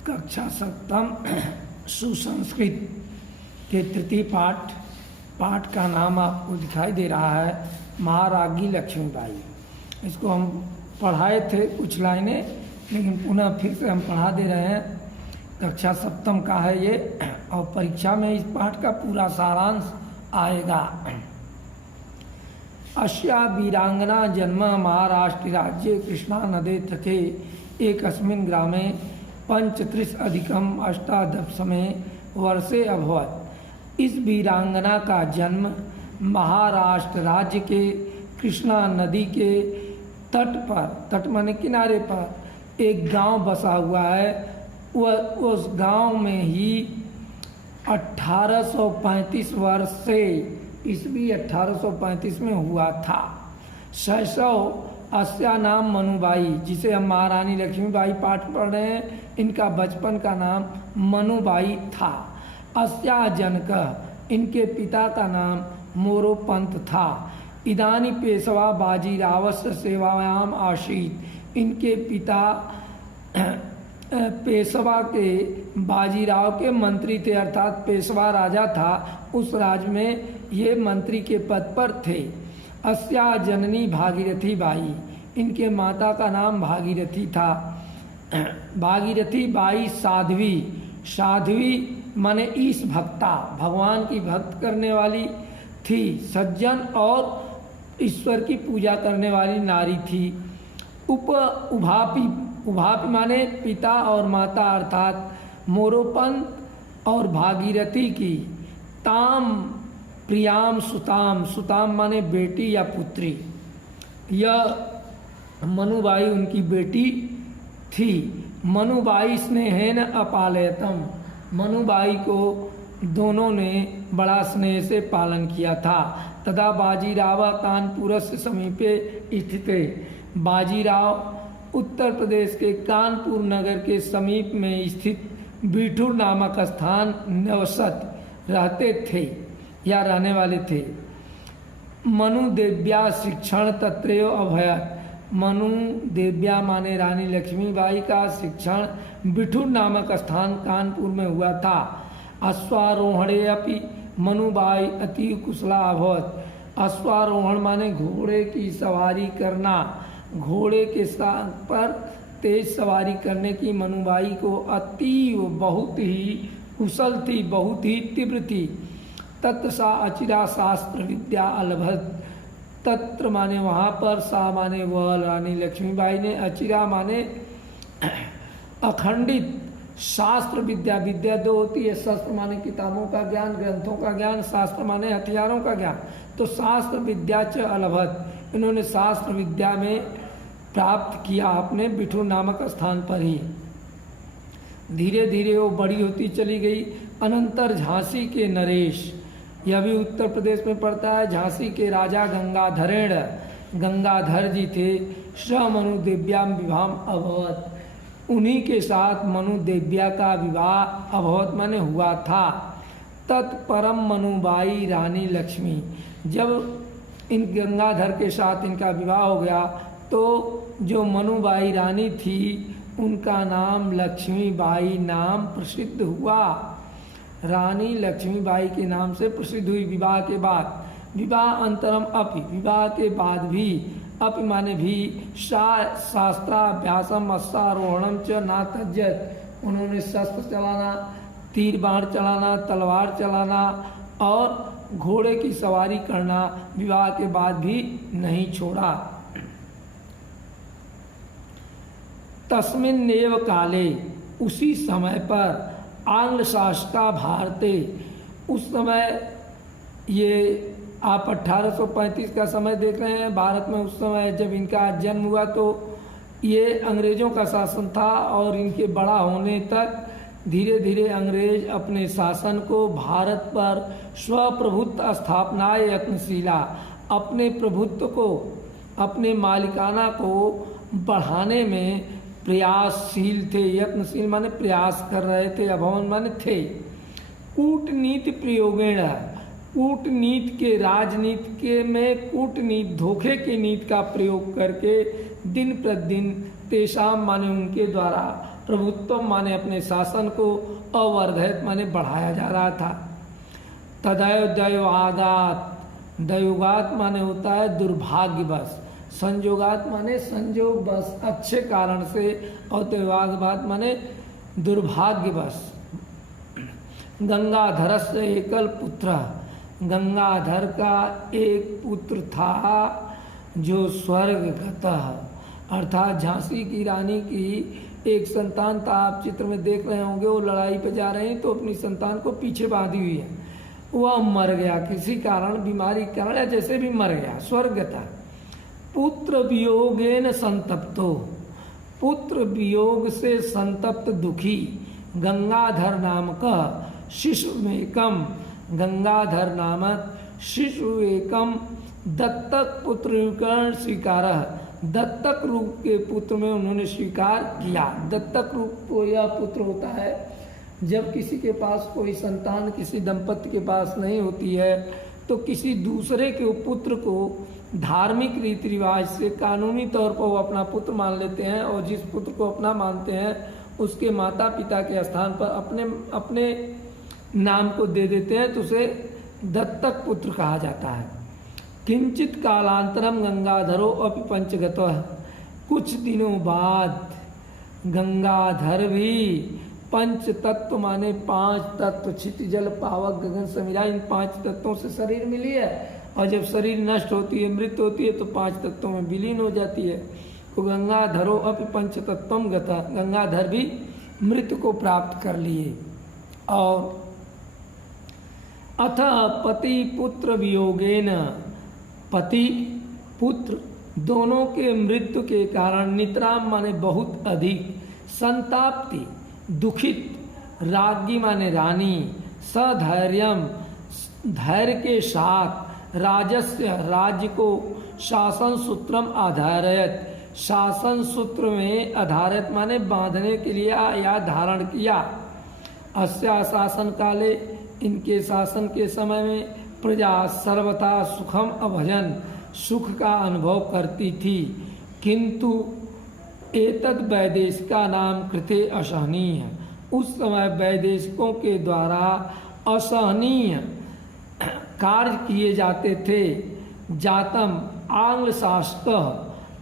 कक्षा सप्तम सुसंस्कृत के तृतीय पाठ का नाम आपको दिखाई दे रहा है महाराज्ञी लक्ष्मीबाई। इसको हम पढ़ाए थे कुछ लाइनें, लेकिन पुनः फिर से हम पढ़ा दे रहे हैं। कक्षा सप्तम का है ये, और परीक्षा में इस पाठ का पूरा सारांश आएगा। अस्या वीरांगना जन्म महाराष्ट्र राज्ये कृष्णा नदे तटे एकस्मिन् ग्रामे 35+8 वर्षे अभवत्। इस वीरांगना का जन्म महाराष्ट्र राज्य के कृष्णा नदी के तट पर, तट माने किनारे पर एक गांव बसा हुआ है। वह उस गांव में ही 1835 वर्ष से ईस्वी 1835 में हुआ था। शैशव अस्या नाम मनुबाई, जिसे हम महारानी लक्ष्मीबाई पाठ पढ़ रहे हैं, इनका बचपन का नाम मनुबाई था। अस्या जनक, इनके पिता का नाम मोरोपंत था। इदानी पेशवा बाजीरावस्य सेवायाम आसीत, इनके पिता पेशवा के बाजीराव के मंत्री थे, अर्थात पेशवा राजा था, उस राज्य में ये मंत्री के पद पर थे। अस्या जननी भागीरथी बाई, इनके माता का नाम भागीरथी था। भागीरथी बाई साध्वी, साध्वी माने ईश भक्ता, भगवान की भक्त करने वाली थी, सज्जन और ईश्वर की पूजा करने वाली नारी थी। उभापी, उभापी माने पिता और माता, अर्थात मोरोपंत और भागीरथी की। ताम प्रियाम सुताम, सुताम माने बेटी या पुत्री। यह मनुबाई उनकी बेटी थी। मनुबाई स्नेहेन अपालयतम, मनुबाई को दोनों ने बड़ा स्नेह से पालन किया था। तथा बाजीराव कानपुरस्य समीपे स्थित, बाजीराव उत्तर प्रदेश के कानपुर नगर के समीप में स्थित बिठूर नामक स्थान निवसत रहते थे या रहने वाले थे। मनु देव्या शिक्षण तत्रैव अभयत, मनु देव्या माने रानी लक्ष्मीबाई का शिक्षण बिठूर नामक स्थान कानपुर में हुआ था। अश्वारोहणे अपि मनुबाई अति कुशला अभवत, अश्वारोहण माने घोड़े की सवारी करना, घोड़े के पर तेज सवारी करने की मनुबाई को अति बहुत ही कुशल थी, बहुत ही तीव्र थी। तत्र सा अचिरा शास्त्र विद्या अलभत, तत्र माने वहाँ पर, सा माने वह रानी लक्ष्मीबाई ने, अचिरा माने अखंडित, शास्त्र विद्या, विद्या दो होती है, शस्त्र माने किताबों का ज्ञान, ग्रंथों का ज्ञान, शास्त्र माने हथियारों का ज्ञान। तो शास्त्र विद्या च अलभत, इन्होंने शास्त्र विद्या में प्राप्त किया अपने बिठूर नामक स्थान पर ही। धीरे धीरे वो बड़ी होती चली गई। अनंतर झांसी के नरेश, यह भी उत्तर प्रदेश में पड़ता है, झांसी के राजा गंगाधरेण, गंगाधर जी थे। स मनु देव्याम विवाहम अभवत, उन्हीं के साथ मनु देव्या का विवाह अभवत माने हुआ था। तत्परम मनुबाई रानी लक्ष्मी, जब इन गंगाधर के साथ इनका विवाह हो गया तो जो मनुबाई रानी थी उनका नाम लक्ष्मीबाई नाम प्रसिद्ध हुआ। रानी लक्ष्मीबाई के नाम से प्रसिद्ध हुई विवाह के बाद। विवाह अंतरम अपि, विवाह के बाद भी, अपि माने भी, शास्त्राभ्यासम अश्वारोहणम च न त्यजत, उन्होंने शस्त्र चलाना, तीर बाण चलाना, तलवार चलाना और घोड़े की सवारी करना विवाह के बाद भी नहीं छोड़ा। तस्मिन्नेव काले, उसी समय पर, आंग्ल शासका भारते, उस समय, ये आप 1835 का समय देख रहे हैं, भारत में उस समय जब इनका जन्म हुआ तो ये अंग्रेजों का शासन था, और इनके बड़ा होने तक धीरे धीरे अंग्रेज अपने शासन को भारत पर स्वप्रभुत्व स्थापनाए यत्नशीला, अपने प्रभुत्व को, अपने मालिकाना को बढ़ाने में प्रयासशील थे। यत्नशील माने प्रयास कर रहे थे, अभवन माने थे। कूटनीति प्रयोगेण, कूटनीति के, राजनीति के में कूटनीति, धोखे की नीति का प्रयोग करके दिन प्रतिदिन तेषाम माने उनके द्वारा प्रभुत्व माने अपने शासन को, अवर्धयत माने बढ़ाया जा रहा था। तदैव दैवागात, दैवगात माने होता है दुर्भाग्यवश, संयोगात माने संयोग बस अच्छे कारण से, और दैवागात माने दुर्भाग्यवश। गंगाधर से एकल पुत्र, गंगाधर का एक पुत्र था जो स्वर्गगतः, अर्थात झांसी की रानी की एक संतान था। आप चित्र में देख रहे होंगे, वो लड़ाई पे जा रहे हैं तो अपनी संतान को पीछे बांधी हुई है, वह मर गया किसी कारण, बीमारी के कारण या जैसे भी मर गया, स्वर्गगतः। पुत्र वियोगेन संतप्तो, पुत्र वियोग से संतप्त दुखी गंगाधर नामक शिशुमेकम, गंगाधर नामक शिशु एकम दत्तक पुत्र स्वीकार, दत्तक रूप के पुत्र में उन्होंने स्वीकार किया। दत्तक रूप को यह पुत्र होता है जब किसी के पास कोई संतान, किसी दंपति के पास नहीं होती है तो किसी दूसरे के पुत्र को धार्मिक रीति रिवाज से कानूनी तौर पर वो अपना पुत्र मान लेते हैं, और जिस पुत्र को अपना मानते हैं उसके माता पिता के स्थान पर अपने नाम को दे देते हैं, तो उसे दत्तक पुत्र कहा जाता है। किंचित कालांतरम गंगाधरो अपि पंचगतः, कुछ दिनों बाद गंगाधर भी पंच तत्व माने 5 तत्व, क्षिति जल पावक गगन समीरा, इन 5 तत्वों से शरीर मिली है, और जब शरीर नष्ट होती है, मृत्यु होती है, तो 5 तत्वों में विलीन हो जाती है। तो गंगाधरो अपि पंच तत्वम गता, गंगाधर भी मृत्यु को प्राप्त कर लिए। और अथ पति पुत्र वियोगेन, पति पुत्र दोनों के मृत्यु के कारण नितराम माने बहुत अधिक, संताप्ति दुखित, राज्ञी माने रानी, सधैर्यम धैर्य के साथ, राजस्य राज्य को, शासन सूत्रम आधारयत, शासन सूत्र में आधारित माने बांधने के लिए या धारण किया। अस्या शासन काले, इनके शासन के समय में प्रजा सर्वथा सुखम अभजन, सुख का अनुभव करती थी, किंतु एतद वैदेशिका नाम कृते असहनीय, उस समय वैदेशिकों के द्वारा असहनीय कार्य किए जाते थे। जातम आंग्ल शासक,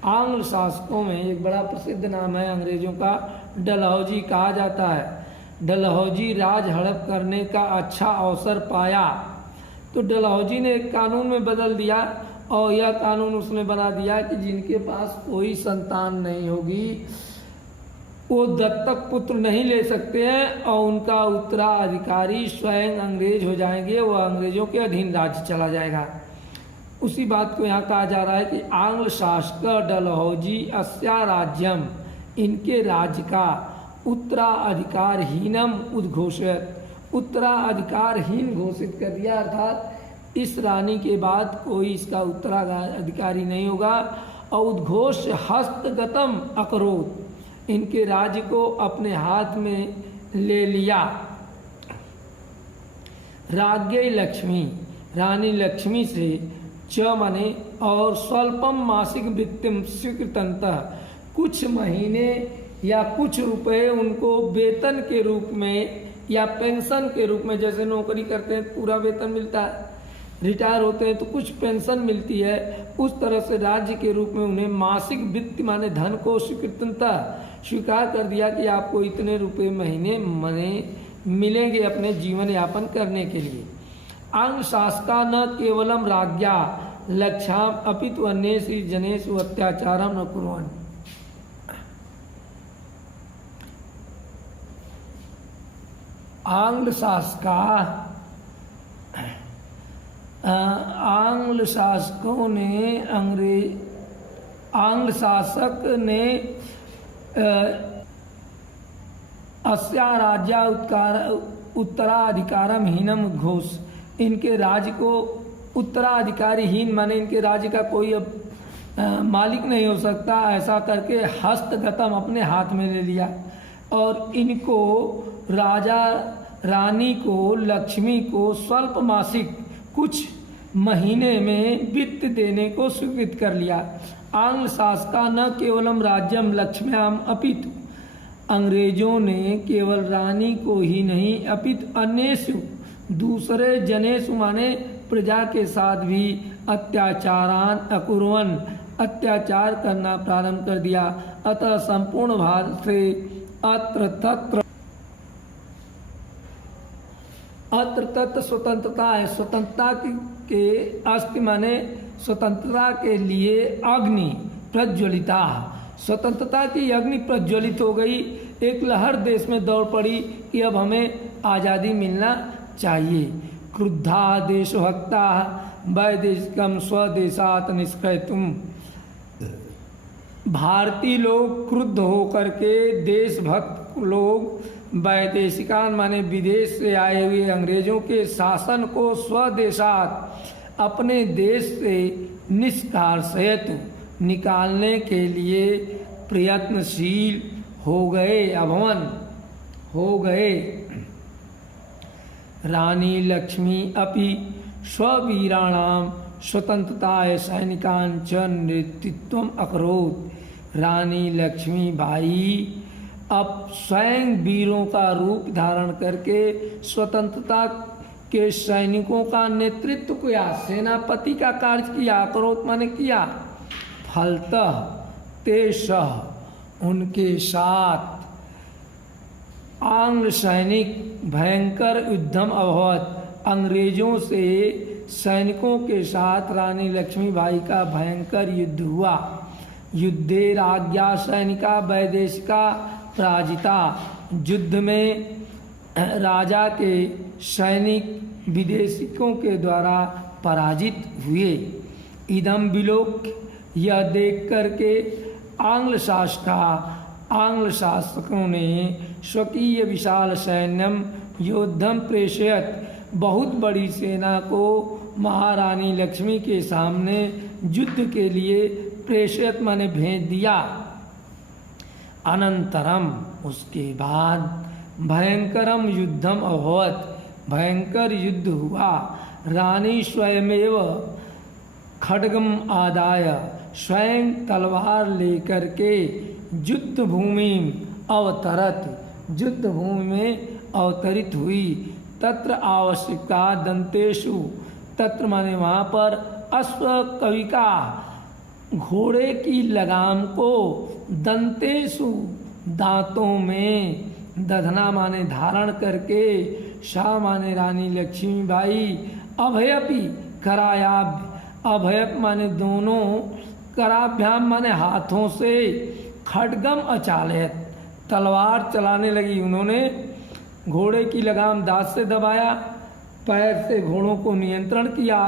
आंग्ल शासकों में एक बड़ा प्रसिद्ध नाम है अंग्रेजों का, डलहौजी कहा जाता है। डलहौजी राज हड़प करने का अच्छा अवसर पाया तो डलहौजी ने एक कानून में बदल दिया, और यह कानून उसने बना दिया कि जिनके पास कोई संतान नहीं होगी वो दत्तक पुत्र नहीं ले सकते हैं, और उनका उत्तराधिकारी स्वयं अंग्रेज हो जाएंगे, वह अंग्रेजों के अधीन राज्य चला जाएगा। उसी बात को यहाँ कहा जा रहा है कि आंग्ल शासक डलहौजी अस्या राज्यम, इनके राज्य का उत्तराधिकारहीनम उद्घोषित, उत्तराधिकारहीन घोषित कर दिया, अर्थात इस रानी के बाद कोई इसका उत्तराधिकारी नहीं होगा। और उद्घोष हस्तगतम अकरोत, इनके राज्य को अपने हाथ में ले लिया। राज्ञ लक्ष्मी, रानी लक्ष्मी से च माने और स्वल्पम मासिक वृत्तिम स्वीकृतंतः, कुछ महीने या कुछ रुपए उनको वेतन के रूप में या पेंशन के रूप में, जैसे नौकरी करते हैं पूरा वेतन मिलता है, रिटायर होते हैं तो कुछ पेंशन मिलती है, उस तरह से राज्य के रूप में उन्हें मासिक वित्त माने धन को स्वीकृतता स्वीकार कर दिया कि आपको इतने रुपए महीने मने मिलेंगे अपने जीवन यापन करने के लिए। आंग्ल शासका न केवलम राज्ञा लक्षाम अपितु अन्येषु जनेषु अत्याचारम न कुर्वन्। आंग्ल शासका, आंग्ल शासकों ने आंग्ल शासक ने अस्या राज्या उत्तराधिकारम हीनम घोष, इनके राज्य को उत्तराधिकारी माने इनके राज्य का कोई अब मालिक नहीं हो सकता, ऐसा करके हस्तगतम अपने हाथ में ले लिया, और इनको राजा रानी को लक्ष्मी को स्वल्प मासिक कुछ महीने में वित्त देने को स्वीकृत कर लिया। आंग्ल शासका न केवलम राज्यम लक्ष्म्याम अपितु, अंग्रेजों ने केवल रानी को ही नहीं अपितु अन्येषु दूसरे जनेषु माने प्रजा के साथ भी अत्याचारान अकुर्वन् अत्याचार करना प्रारंभ कर दिया। अतः संपूर्ण भारत से अत्र तत्र स्वतंत्रता है। स्वतंत्रता के अस्ति माने स्वतंत्रता के लिए अग्नि प्रज्वलिता, स्वतंत्रता की अग्नि प्रज्वलित हो गई। एक लहर देश में दौड़ पड़ी कि अब हमें आज़ादी मिलना चाहिए। क्रुद्धा देशभक्ता वैदेशिकम स्वदेशात् निष्क्रयतुम, भारतीय लोग क्रुद्ध होकर के देशभक्त लोग वैदेशिकान माने विदेश से आए हुए अंग्रेजों के शासन को स्वदेशात अपने देश से निष्कासयतु निकालने के लिए प्रयत्नशील हो गए, अभवन हो गए। रानी लक्ष्मी अपि स्ववीराणाम स्वतंत्रताय सैनिकान च नेतृत्वम अकरोत्। रानी लक्ष्मी बाई अब स्वयं वीरों का रूप धारण करके स्वतंत्रता के सैनिकों का नेतृत्व किया, सेनापति का कार्य किया। अकरोत् माने किया। फलतः तेषः उनके साथ आंग्ल सैनिक भयंकर युद्धम अभवत, अंग्रेजों से सैनिकों के साथ रानी लक्ष्मीबाई का भयंकर युद्ध हुआ। युद्धे राज्ञा सैनिका वैदेशिका पराजिता, युद्ध में राजा के सैनिक विदेशिकों के द्वारा पराजित हुए। इदम विलोक, यह देख करके आंग्ल शासकों ने स्वकीय विशाल सैन्यम योद्धम प्रेषयत, बहुत बड़ी सेना को महारानी लक्ष्मी के सामने युद्ध के लिए प्रेषयत माने भेज दिया। अनंतरम, उसके बाद भयंकरम युद्धम अभवत, भयंकर युद्ध हुआ। रानी स्वयमेव खड्गम आदाय, स्वयं तलवार लेकर के युद्ध भूमि अवतरत, युद्ध भूमि में अवतरित हुई। तत्र आवश्यकता दंतेषु, तत्र माने वहाँ पर अश्व कविका घोड़े की लगाम को दंतेषु दांतों में, दधना माने धारण करके, शाह माने रानी लक्ष्मीबाई, अभयपि करायाभ्य, अभयप माने दोनों, कराभ्याम माने हाथों से, खड्गम अचालयत, तलवार चलाने लगी। उन्होंने घोड़े की लगाम दांत से दबाया, पैर से घोड़ों को नियंत्रण किया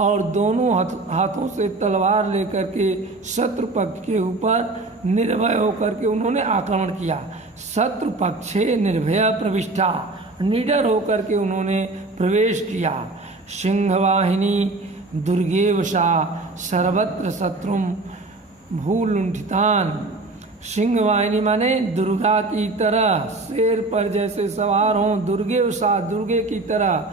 और दोनों हाथों से तलवार लेकर के शत्रु पक्ष के ऊपर निर्भय होकर के उन्होंने आक्रमण किया। शत्रु पक्षे निर्भय प्रविष्ठा, निडर होकर के उन्होंने प्रवेश किया। सिंहवाहिनी दुर्गेवशा सर्वत्र शत्रुम भूलुंठितान, सिंहवाहिनी माने दुर्गा की तरह, शेर पर जैसे सवार हों, दुर्गेवशा दुर्गे की तरह,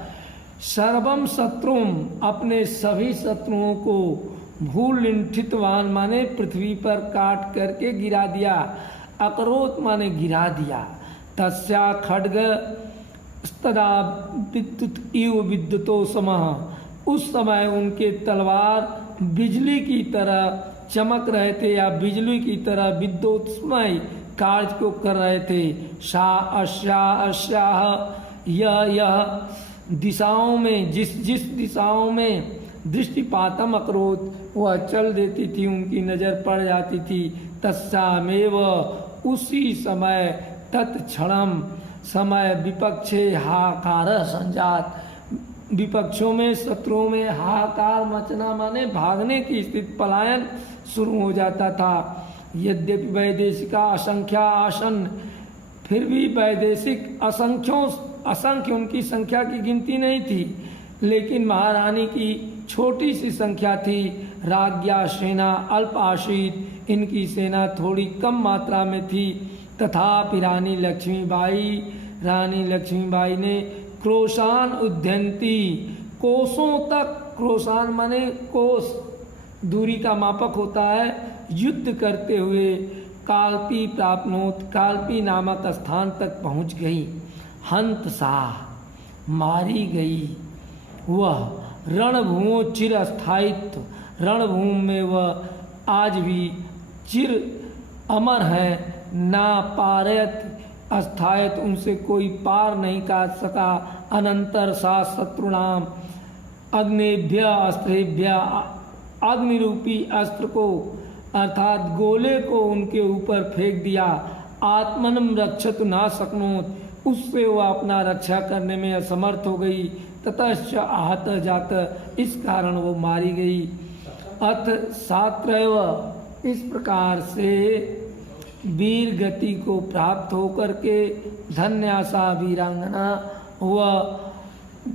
सर्वम शत्रुम अपने सभी शत्रुओं को, भूलुंठितवान माने पृथ्वी पर काट करके गिरा दिया, अकरोत माने गिरा दिया। तस्या खड्ग तदा विद्युत इव विद्युतो समः, उस समय उनके तलवार बिजली की तरह चमक रहे थे या बिजली की तरह विद्युतमय कार्य को कर रहे थे। यह दिशाओं में, जिस दिशाओं में दृष्टिपातम अकरोत, वह चल देती थी, उनकी नज़र पड़ जाती थी। तस्यामेव, उसी समय, तत्क्षणम समय, विपक्षे हाहाकार संजात, विपक्षों में, शत्रुओं में हाहाकार मचना माने भागने की स्थिति, पलायन शुरू हो जाता था। यद्यपि वैदेशिका असंख्या आसन, फिर भी वैदेशिक असंख्य उनकी संख्या की गिनती नहीं थी, लेकिन महारानी की छोटी सी संख्या थी। राज्ञा सेना अल्प आसीत, इनकी सेना थोड़ी कम मात्रा में थी। तथापि रानी लक्ष्मीबाई ने क्रोशान उद्यंती, कोसों तक, क्रोशान माने कोस, दूरी का मापक होता है, युद्ध करते हुए काल्पी प्राप्नोत, काल्पी नामक स्थान तक पहुंच गई। हंत सा, मारी गई वह रणभूमो चिर अस्थायित्व, रणभूमि में वह आज भी चिर अमर है। ना पारयत अस्थायत, उनसे कोई पार नहीं काट सका। अनंतर सा शत्रुनाम अग्नेभ्य अस्त्रेभ्य, अग्नि रूपी अस्त्र को अर्थात गोले को उनके ऊपर फेंक दिया। आत्मनम रक्षत ना सकनोत, उससे वह अपना रक्षा करने में असमर्थ हो गई। ततश्च आहत जात, इस कारण वो मारी गई। अथ सात्रैव, इस प्रकार से वीर गति को प्राप्त होकर के धन्यासा वीरांगना, वह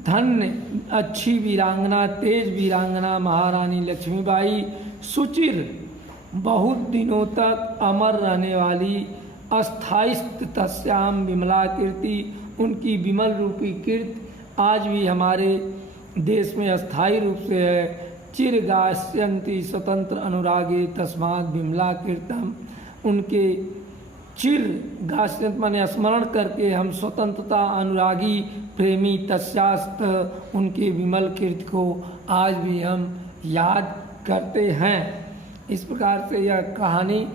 धन्य अच्छी वीरांगना, तेज वीरांगना महारानी लक्ष्मीबाई सुचिर, बहुत दिनों तक अमर रहने वाली, अस्थायिस्त तस्याम विमला कीर्ति, उनकी विमल रूपी कीर्ति आज भी हमारे देश में अस्थायी रूप से है। चिर गास्यंती स्वतंत्र अनुरागे तस्मात् विमला कीर्तम, उनके चिर गास्यंत माने स्मरण करके हम स्वतंत्रता अनुरागी प्रेमी तस्यास्त, उनके विमल कीर्ति को आज भी हम याद करते हैं। इस प्रकार से यह कहानी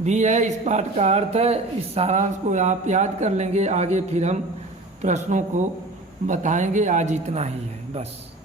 भी है, इस पाठ का अर्थ है। इस सारांश को आप याद कर लेंगे, आगे फिर हम प्रश्नों को बताएंगे। आज इतना ही है बस।